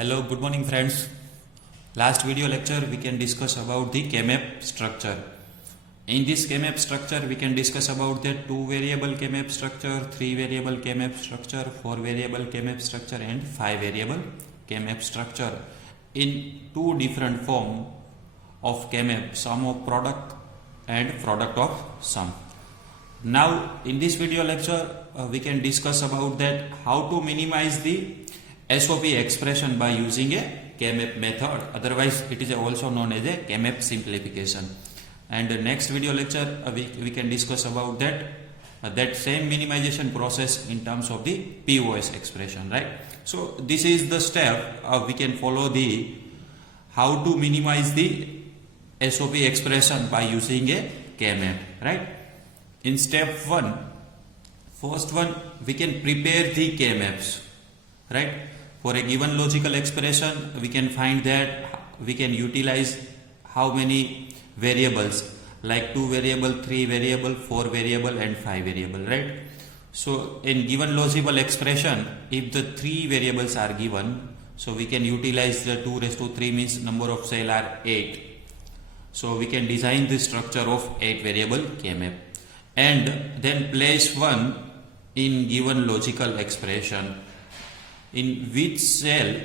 Hello, good morning friends. Last video lecture we can discuss about the KMAP structure. In this KMAP structure we can discuss about the 2 variable KMAP structure, 3 variable KMAP structure, 4 variable KMAP structure and 5 variable KMAP structure in 2 different form of KMAP, sum of product and product of sum. Now in this video lecture we can discuss about that how to minimize the SOP expression by using a KMAP method, otherwise it is also known as a KMAP simplification. And the next video lecture we can discuss about that same minimization process in terms of the POS expression, right? So this is the step we can follow the how to minimize the SOP expression by using a KMAP, right? In step 1, first one we can prepare the KMAPs, right? For a given logical expression, we can find that we can utilize how many variables, like 2 variable, 3 variable, 4 variable and 5 variable, right? So in given logical expression, if the 3 variables are given, so we can utilize the 2 raised to 3 means number of cell are 8. So we can design the structure of 8 variable KMAP and then place one in given logical expression. In which cell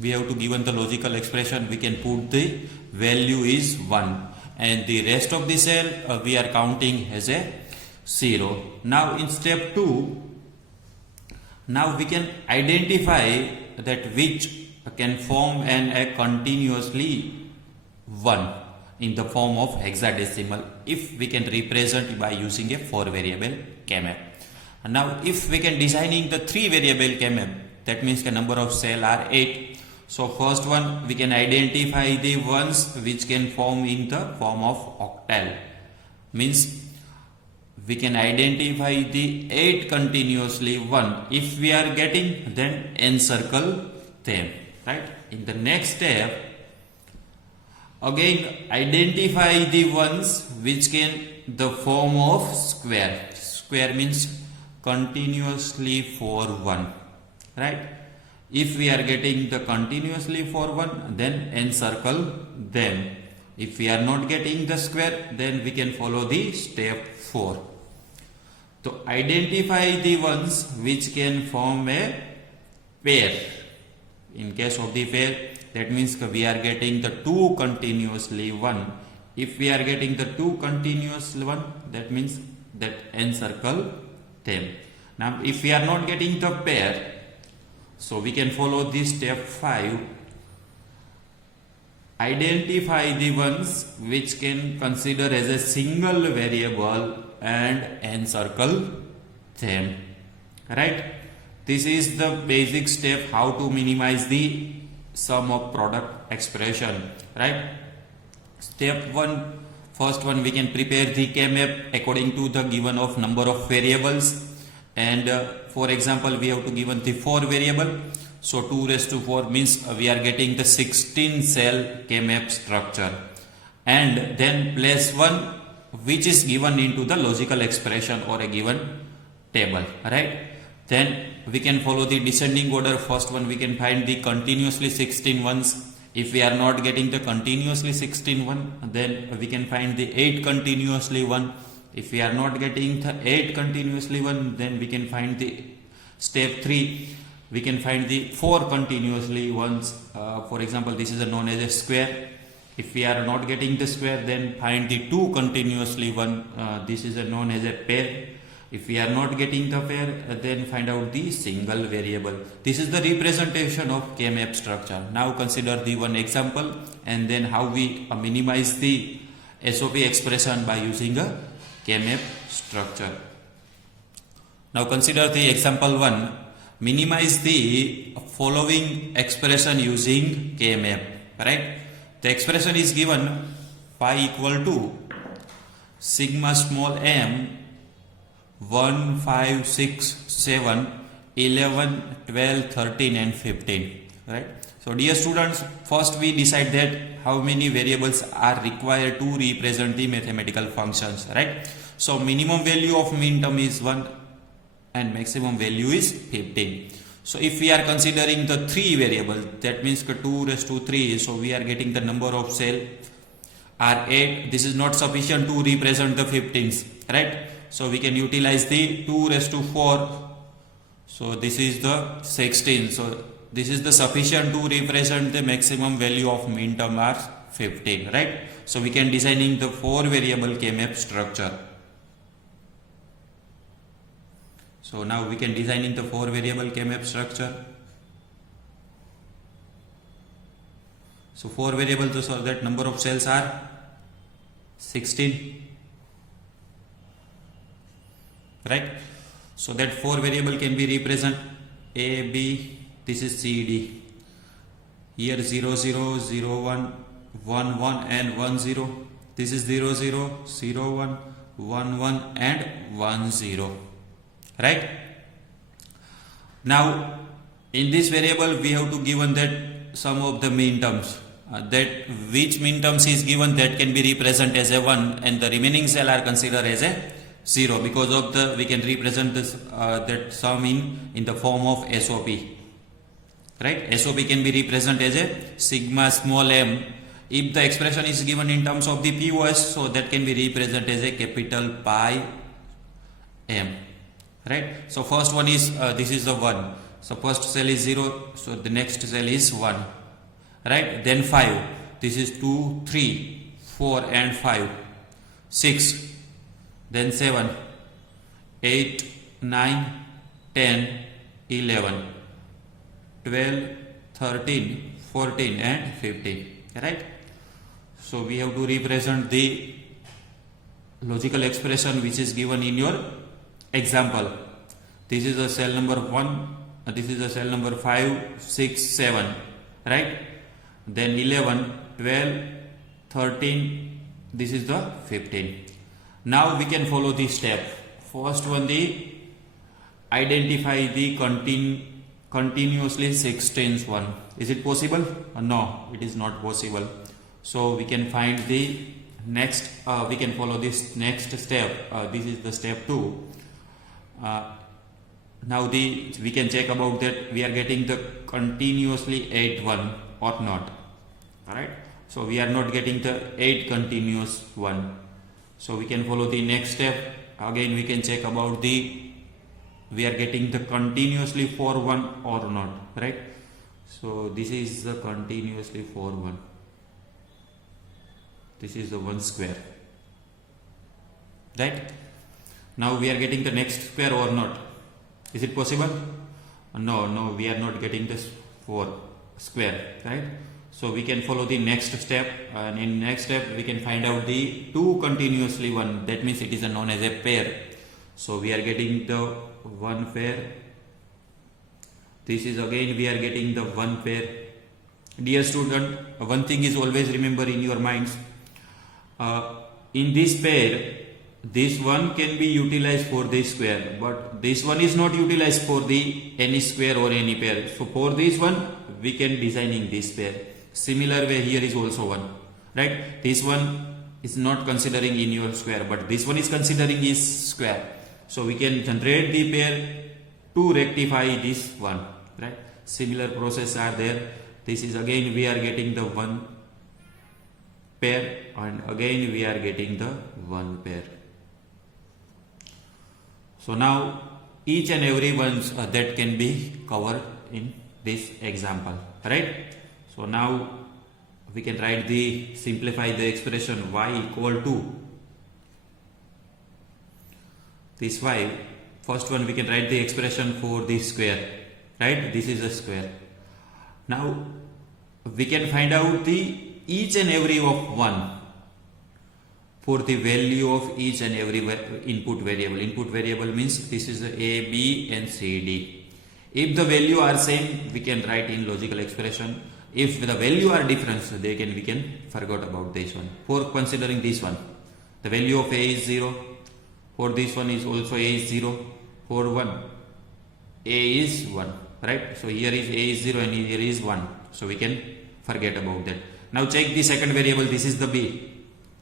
we have to given the logical expression, we can put the value is 1 and the rest of the cell we are counting as a 0. Now in step 2, now we can identify that which can form a continuously 1 in the form of hexadecimal if we can represent by using a 4 variable KMAP. Now if we can designing the 3 variable KMAP, that means the number of cell are 8. So first one we can identify the ones which can form in the form of octal. Means we can identify the 8 continuously 1. If we are getting, then encircle them, right? In the next step, again identify the ones which can the form of square. Square means continuously for 1. Right? If we are getting the continuously for 1, then encircle them. If we are not getting the square, then we can follow the step 4. So identify the ones which can form a pair. In case of the pair, that means we are getting the 2 continuously 1. If we are getting the 2 continuously 1, that means that encircle them. Now if we are not getting the pair, so we can follow this step 5. Identify the ones which can consider as a single variable and encircle them. Right? This is the basic step how to minimize the sum of product expression. Right? Step 1, first one we can prepare the KMAP according to the given of number of variables. And for example, we have to given the 4 variable. So 2 raised to 4 means we are getting the 16 cell KMAP structure. And then place 1 which is given into the logical expression or a given table. Right? Then we can follow the descending order. First one we can find the continuously 16 ones. If we are not getting the continuously 16 one, then we can find the 8 continuously 1. If we are not getting the 8 continuously 1, then we can find the step 3. We can find the 4 continuously ones. For example, this is known as a square. If we are not getting the square, then find the 2 continuously 1. This is known as a pair. If we are not getting the pair, then find out the single variable. This is the representation of KMAP structure. Now consider the one example and then how we minimize the SOP expression by using a KMAP structure. Now consider the example 1. Minimize the following expression using KMAP. Right? The expression is given pi equal to sigma small m 1, 5, 6, 7, 11, 12, 13 and 15. Right? So dear students, first we decide that how many variables are required to represent the mathematical functions, right? So minimum value of min term is 1 and maximum value is 15. So if we are considering the 3 variable, that means 2 raised to 3, so we are getting the number of cell are 8. This is not sufficient to represent the 15s, right? So we can utilize the 2 raised to 4. So this is the 16. So this is the sufficient to represent the maximum value of min term are 15, right? So we can designing the 4 variable KMAP structure. So now we can designing the 4 variable KMAP structure. So 4 variables, so that number of cells are 16, right? So that 4 variable can be represent A, B, this is C, D. Here 0, 0, 0, 1, 1, 1 and 1, 0. This is 0, 0, 0, 1, 1, 1 and 1, 0. Right? Now in this variable we have to given that sum of the min terms, that which min terms is given, that can be represented as a 1 and the remaining cell are considered as a 0. Because of the we can represent this that sum in the form of SOP, right? SOP can be represented as a sigma small m. If the expression is given in terms of the POS, so that can be represented as a capital pi m. Right? So first one is this is the 1. So first cell is 0. So the next cell is 1. Right? Then 5. This is 2, 3, 4 and 5. 6. Then 7, 8, 9, 10, 11, 12, 13, 14 and 15. Right? So we have to represent the logical expression which is given in your example. This is a cell number 1, this is a cell number 5, 6, 7, right? Then 11, 12, 13, this is the 15. Now we can follow this step. First one, the identify the continuously 16th one. Is it possible? No, it is not possible. So we can find the next, we can follow this next step. This is the step 2. Now we can check about that we are getting the continuously 8 one or not. Alright, so we are not getting the 8 continuous one. So we can follow the next step. Again we can check about the we are getting the continuously 4 one or not, right? So this is the continuously 4 1. This is the 1 square, right? Now we are getting the next square or not. Is it possible? No, we are not getting this 4 square, right? So we can follow the next step, and in next step we can find out the 2 continuously 1. That means it is known as a pair. So we are getting the 1 pair. This is again we are getting the 1 pair. Dear student, one thing is always remember in your minds. In this pair, this one can be utilized for this square, but this one is not utilized for the any square or any pair. So for this one we can designing this pair. Similar way here is also 1, right? This one is not considering in your square, but this one is considering is square. So we can generate the pair to rectify this one, right? Similar process are there. This is again we are getting the 1 pair, and again we are getting the 1 pair. So now each and every one that can be covered in this example, right? So now we can write the simplify the expression y equal to this y. First one we can write the expression for this square, right? This is a square. Now we can find out the each and every of 1 for the value of each and every input variable. Input variable means this is A, B and C, D. If the value are same, we can write in logical expression. If the value are different, so we can forget about this one. For considering this one, the value of A is 0. For this one is also A is 0. For 1, A is 1, right? So here is A is 0 and here is 1. So we can forget about that. Now check the second variable. This is the B.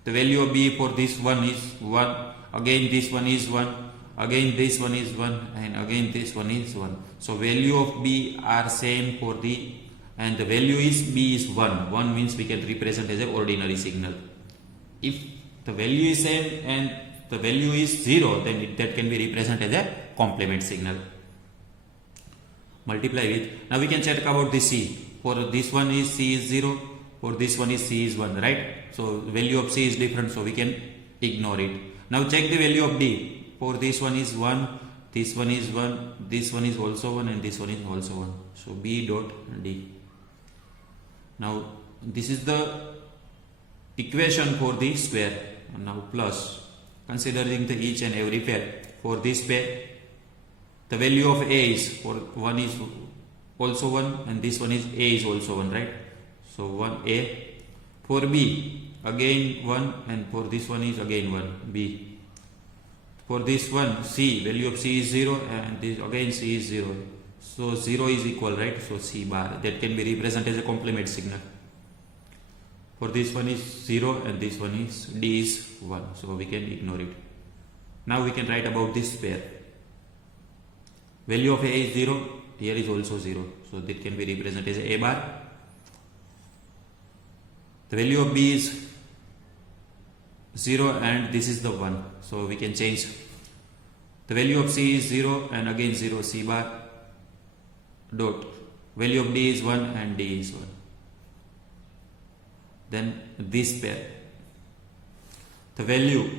The value of B for this one is 1. Again this one is 1. again this one is 1, and again this one is 1. So value of B are same for the, and the value is B is 1. 1 means we can represent as an ordinary signal. If the value is same and the value is 0, then that can be represented as a complement signal. Multiply with, now we can check about the C. For this one is C is 0, for this one is C is 1, right? So value of C is different, so we can ignore it. Now check the value of D. For this one is 1, this one is 1, this one is also 1, and this one is also 1. So B dot D. Now this is the equation for the square. Now plus, considering the each and every pair. For this pair, the value of A is, for 1 is also 1, and this one is A is also 1, right? So 1A. For B, again 1, and for this one is again 1, B. For this one, C, value of C is 0, and this again C is 0. So 0 is equal, right? So C bar, that can be represented as a complement signal. For this one is 0, and this one is D is 1, so we can ignore it. Now we can write about this pair. Value of A is 0, here is also 0, so that can be represented as A bar. The value of B is 0, and this is the 1, so we can change. The value of C is 0, and again 0, C bar dot. Value of D is 1, and D is 1. Then this pair, the value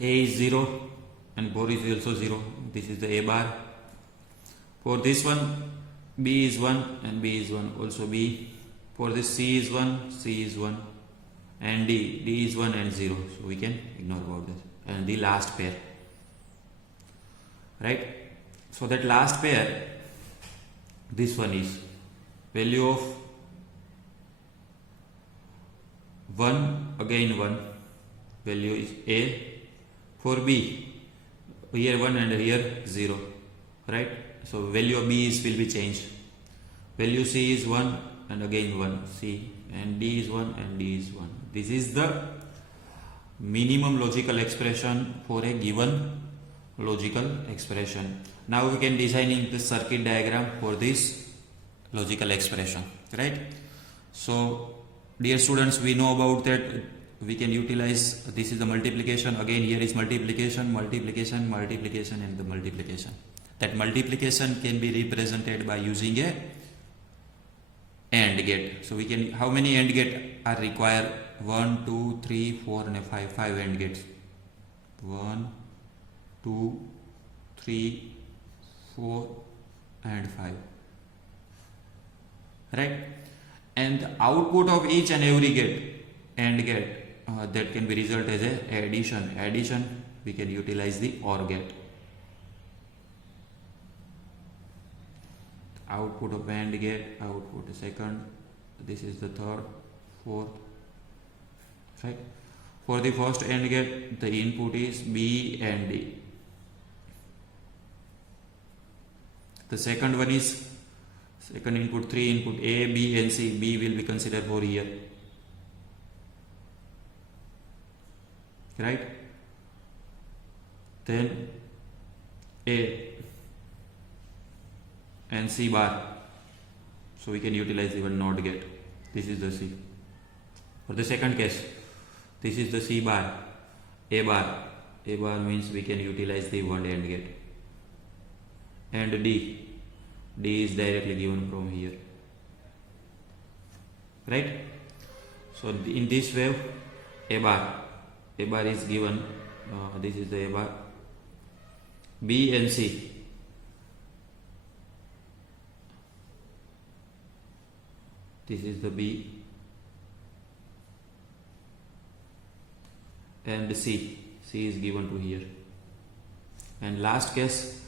A is 0, and 4 is also 0, this is the A bar. For this one, B is 1, and B is 1, also B. For this, C is 1, C is 1, and D is 1 and 0, so we can ignore about this. And the last pair, right? So that last pair, this one is value of 1, again 1, value is A. For B, here 1 and here 0, right? So value of B will be changed. Value C is 1, and again 1, C, and D is 1, and D is 1. This is the minimum logical expression for a given logical expression. Now we can designing the circuit diagram for this logical expression, right? So dear students, we know about that we can utilize, this is the multiplication, again here is multiplication, multiplication, multiplication, and the multiplication. That multiplication can be represented by using a AND gate. So we can, how many AND gate are required? 1, 2, 3, 4, and 5. 5 AND gates. 1, 2, 3, 4, and 5. Right? And the output of each and every gate, AND gate, that can be result as a addition. Addition, we can utilize the OR gate. Output of AND gate, output second, this is the third, fourth, right? For the first AND gate, the input is B and D. The second one is, second input, 3 input A, B and C. B will be considered for here, right? Then A and C bar, so we can utilize even NOT gate. This is the C. For the second case, this is the C bar, A bar. A bar means we can utilize the one AND gate. And D is directly given from here, right? So in this way, A bar is given, this is the A bar. B and C, this is the B, and C is given to here. And last case,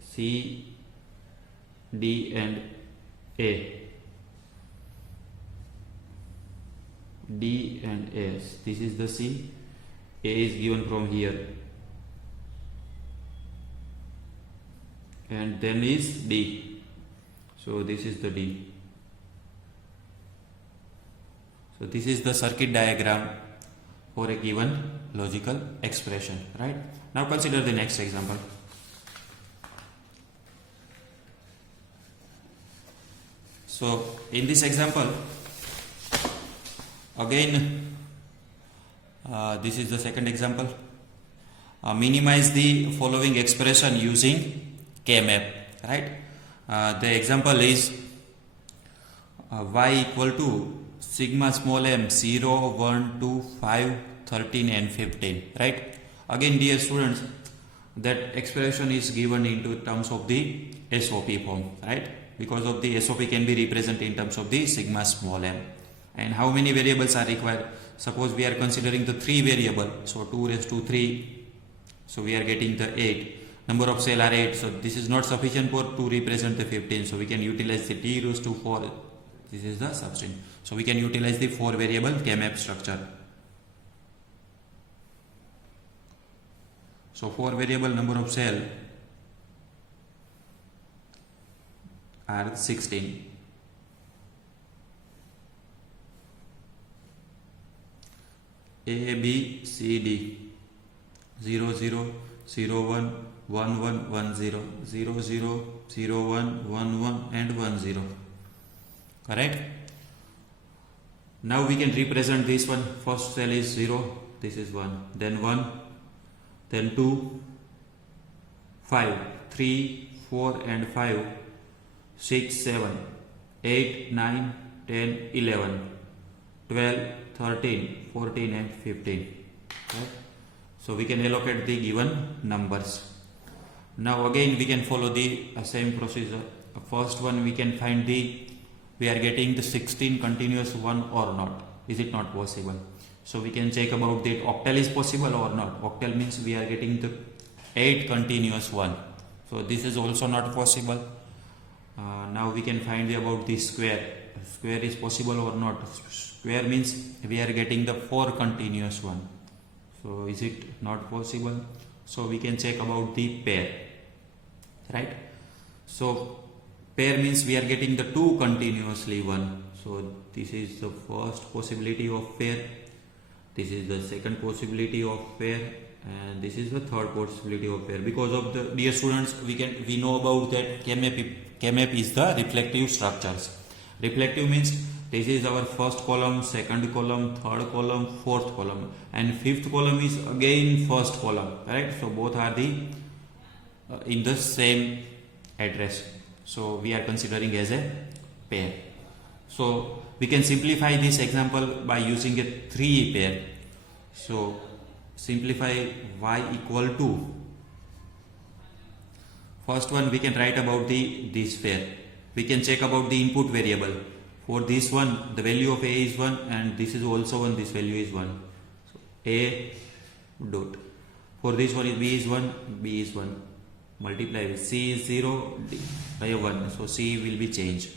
C, D and A. D and A. This is the C. A is given from here. And then is D. So this is the D. So this is the circuit diagram for a given logical expression, right? Now consider the next example. So in this example, again, this is the second example. Minimize the following expression using KMAP, right? The example is y equal to sigma small m 0, 1, 2, 5, 13 and 15, right? Again, dear students, that expression is given into terms of the SOP form, right? Because of the SOP can be represented in terms of the sigma small m. And how many variables are required? Suppose we are considering the 3 variable, so 2 raised to 3, so we are getting the 8. Number of cell are 8, so this is not sufficient for to represent the 15, so we can utilize the t raised to 4. This is the substring. So we can utilize the 4 variable KMAP structure. So 4 variable number of cell are 16. A, B, C, D 0, 0, 0, 1, 1, 1, 1, 0, 0, 0, 0, 1, 1, 1 and 1, 0. Correct? Now we can represent this one. First cell is 0, this is 1, then 1, then 2, 5, 3, 4 and 5, 6, 7, 8, 9, 10, 11, 12, 13, 14 and 15. Right? So we can allocate the given numbers. Now again we can follow the same procedure. First one we can find we are getting the 16 continuous 1 or not. Is it not possible? So we can check about the octal is possible or not. Octal means we are getting the 8 continuous 1. So this is also not possible. Now we can find about the square. Square is possible or not. Square means we are getting the 4 continuous 1. So is it not possible? So we can check about the pair. Right? So pair means we are getting the 2 continuously 1. So this is the first possibility of pair. This is the second possibility of pair, and this is the third possibility of pair. Because of the dear students, we know about that KMAP is the reflective structures. Reflective means this is our first column, second column, third column, fourth column, and fifth column is again first column. Right? So both are in the same address. So we are considering as a pair. So we can simplify this example by using a 3 pair. So simplify y equal to, first one we can write about this pair. We can check about the input variable. For this one, the value of a is 1 and this is also 1, this value is 1. So a dot. For this one, b is 1, b is 1. Multiply with c is 0, d by 1. So c will be changed.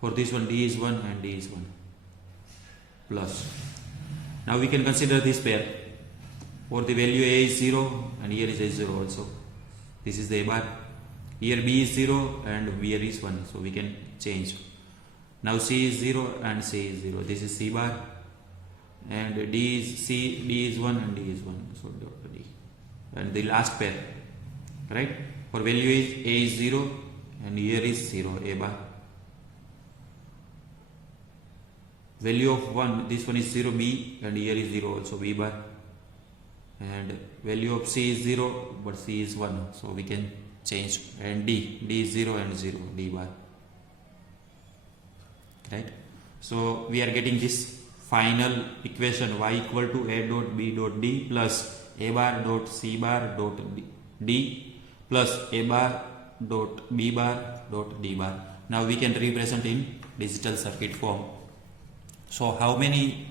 For this one, d is 1 and d is 1. Plus. Now we can consider this pair. For the value a is 0 and here is a 0 also. This is the a bar. Here b is 0 and here is 1. So we can change. Now c is 0 and c is 0. This is c bar. And d is 1 and d is 1. So d. And the last pair. Right? For value is a is 0 and here is 0, a bar. Value of 1, this one is 0, b, and here is 0 also, b bar. And value of c is 0, but c is 1, so we can change. And d is 0 and 0, d bar. Right? So we are getting this final equation y equal to a dot b dot d plus a bar dot c bar dot d plus a bar dot b bar dot d bar. Now we can represent in digital circuit form. So how many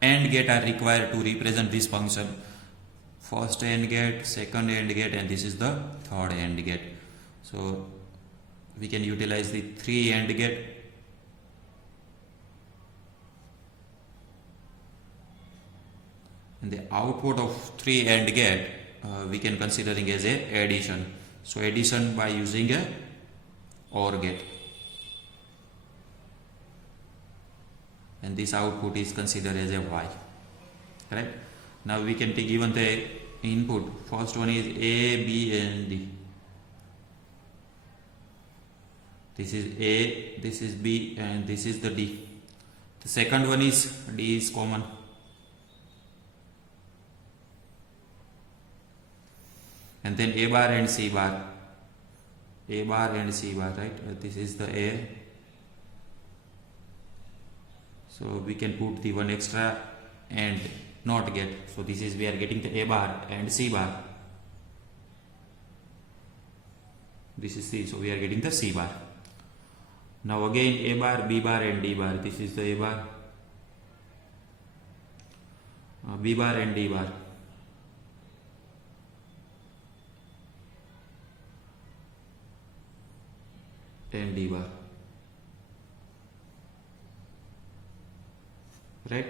AND gate are required to represent this function? First AND gate, second AND gate, and this is the third AND gate. So we can utilize the 3 AND gate. And the output of 3 AND gate we can considering as a addition. So addition by using a OR gate. And this output is considered as a Y. right? Now we can take given the input. First one is A, B and D. This is A, this is B and this is the D. The second one is D is common. And then A bar and C bar. A bar and C bar, right? This is the A. So we can put the one extra and not get. So this is we are getting the A bar and C bar. This is C, so we are getting the C bar. Now again A bar, B bar and D bar. This is the A bar, B bar and D bar. And D bar, right?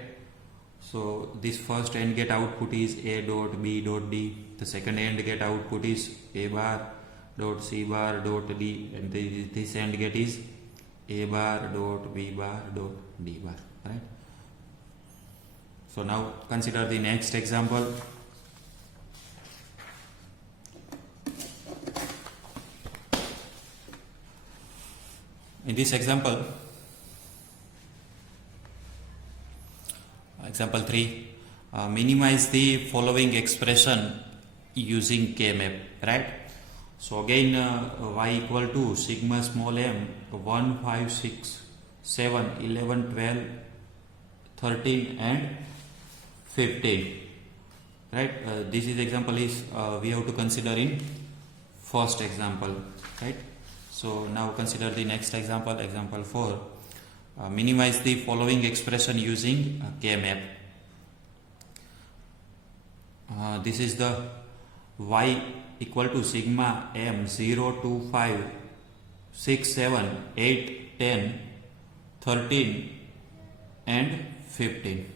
So this first AND get output is A dot B dot D. The second AND get output is A bar dot C bar dot D, and this AND get is A bar dot B bar dot D bar, right? So now consider the next example. In this example, example 3, minimize the following expression using KMAP, right? So again, y equal to sigma small m 1, 5, 6, 7, 11, 12, 13 and 15, right? This is example is we have to consider in first example, right? So now consider the next example, example 4. Minimize the following expression using KMAP. This is the y equal to sigma m 0 to 5, 6, 7, 8, 10, 13 and 15.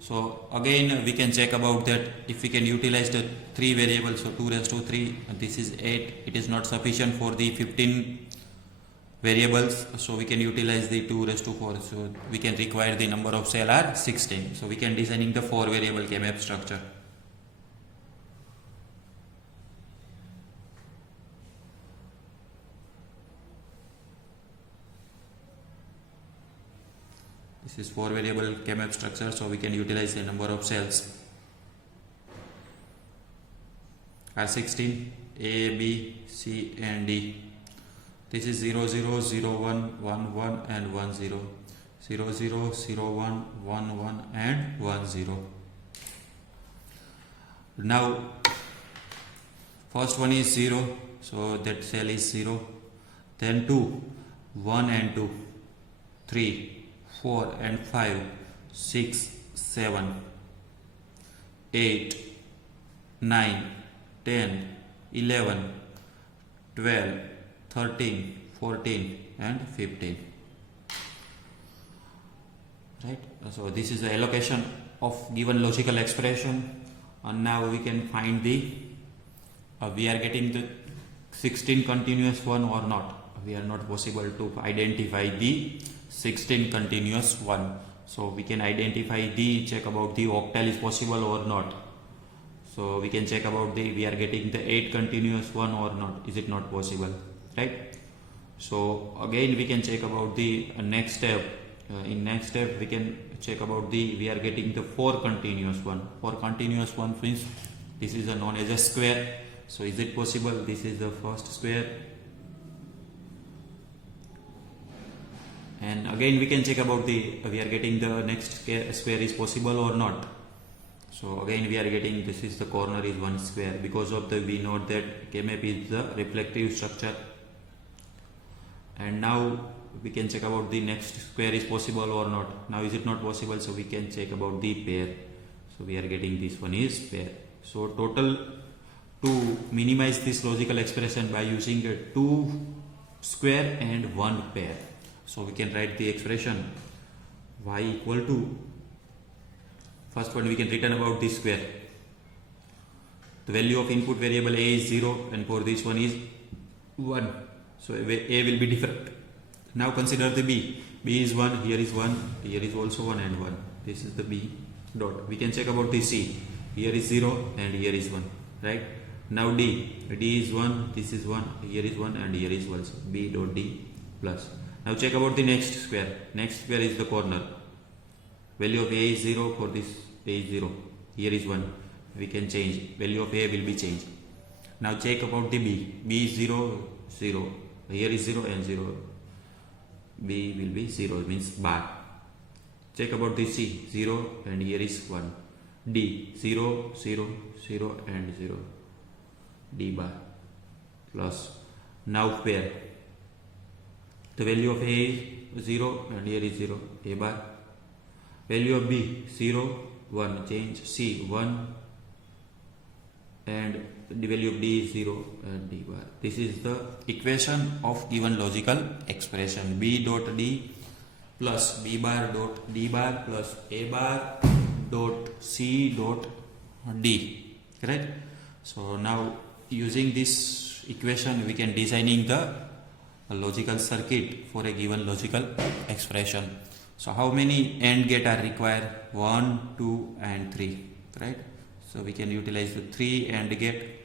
So again we can check about that if we can utilize the 3 variables. So 2 raised to 3, and this is 8. It is not sufficient for the 15 variables, so we can utilize the 2 raised to 4. So we can require the number of cell are 16. So we can designing the 4 variable KMAP structure. This is 4 variable KMAP structure, so we can utilize the number of cells are 16, A, B, C and D. This is 0, 0, 0, 1, 1, 1 and 1, 0. 0, 0, 0, 1, 1, 1 and 1, 0. Now first one is 0, so that cell is 0. Then 2, 1 and 2, 3, 4 and 5, 6, 7, 8, 9, 10, 11, 12, 13, 14 and 15, right? So this is the allocation of given logical expression, and now we can find the we are getting the 16 continuous one or not. We are not possible to identify the 16 continuous one, so we can identify the check about the octal is possible or not. So we can check about the we are getting the 8 continuous one or not, is it not possible, right? So again we can check about the next step. In next step we can check about the we are getting the 4 continuous one. 4 continuous one means this is known as a square. So is it possible? This is the first square, and again we can check about the we are getting the next square is possible or not. So again we are getting this is the corner is 1 square, because of the we know that KMAP is the reflective structure. And now we can check about the next square is possible or not. Now is it not possible, so we can check about the pair. So we are getting this one is pair. So total to minimize this logical expression by using a 2 square and 1 pair. So we can write the expression y equal to, first one we can written about this square. The value of input variable A is 0 and for this one is 1. So A will be different. Now consider the B. B is 1, here is 1, here is also 1 and 1. This is the B. dot. We can check about the C. Here is 0 and here is 1, right? Now D is 1, this is 1, here is 1 and here is 1. So B dot D plus. Now check about the next square. Next square is the corner. Value of A is 0, for this A is 0. Here is 1. We can change. Value of A will be changed. Now check about the B. B is 0, 0. Here is 0 and 0. B will be 0, means bar. Check about the C. 0 and here is 1. D 0, 0, 0 and 0. D bar plus. Now pair. The value of A is 0 and here is 0. A bar. Value of B 0, 1. Change. C 1 and the value of D is 0 and D bar. This is the equation of given logical expression. B dot D plus B bar dot D bar plus A bar dot C dot D. Correct? So now using this equation we can designing the logical circuit for a given logical expression. So how many AND gate are required? 1, 2 and 3. Right? So we can utilize the 3 AND gate.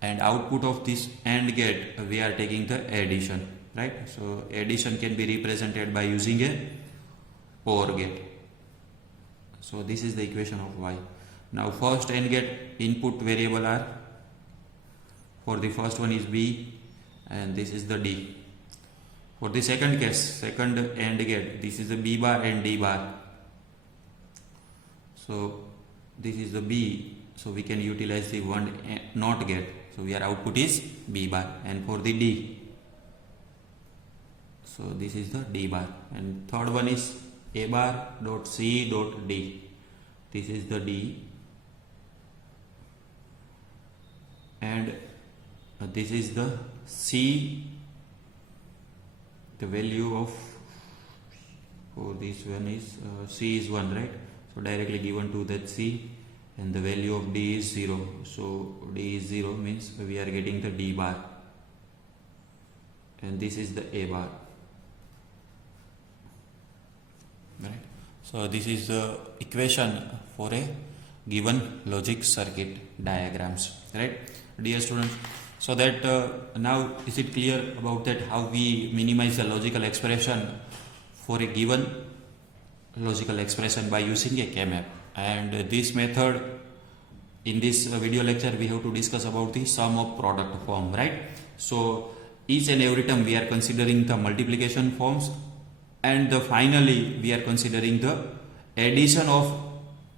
And output of this AND gate we are taking the addition, right? So addition can be represented by using a OR gate. So this is the equation of Y. Now first AND gate input variable are, for the first one is B and this is the D. For the second case, second AND gate, this is the B bar and D bar. So this is the B, so we can utilize the one NOT gate. So our output is B bar. And for the D, so this is the D bar. And third one is A bar dot C dot D. This is the D. And this is the C. The value of, for this one is C is 1, right? So directly given to that C. And the value of D is 0. So D is 0 means we are getting the D bar. And this is the A bar. Right? So this is the equation for a given logic circuit diagrams. Right? Dear students, so that now is it clear about that how we minimize the logical expression for a given logical expression by using a KMAP. And this method, in this video lecture we have to discuss about the sum of product form, right? So each and every term we are considering the multiplication forms, and finally we are considering the addition of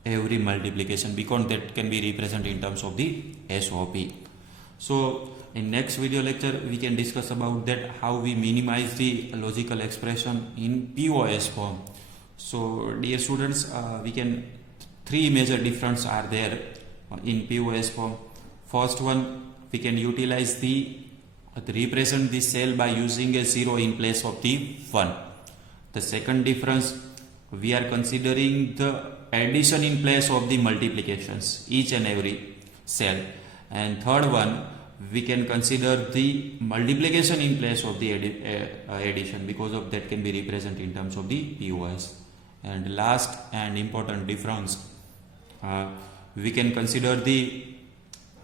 every multiplication, because that can be represented in terms of the SOP. So in next video lecture we can discuss about that how we minimize the logical expression in POS form. So dear students, we can, three major differences are there in POS form. First one, we can utilize the represent the cell by using a 0 in place of the 1. The second difference, we are considering the addition in place of the multiplications, each and every cell. And third one, we can consider the multiplication in place of the addition, because of that can be represented in terms of the POS. And last and important difference, we can consider the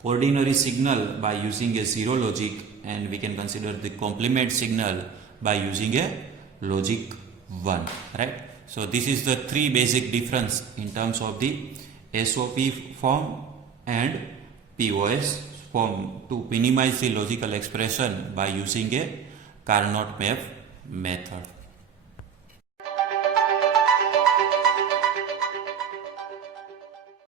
ordinary signal by using a 0 logic, and we can consider the complement signal by using a logic 1, right? So this is the three basic difference in terms of the SOP form and POS form to minimize the logical expression by using a Carnot map method.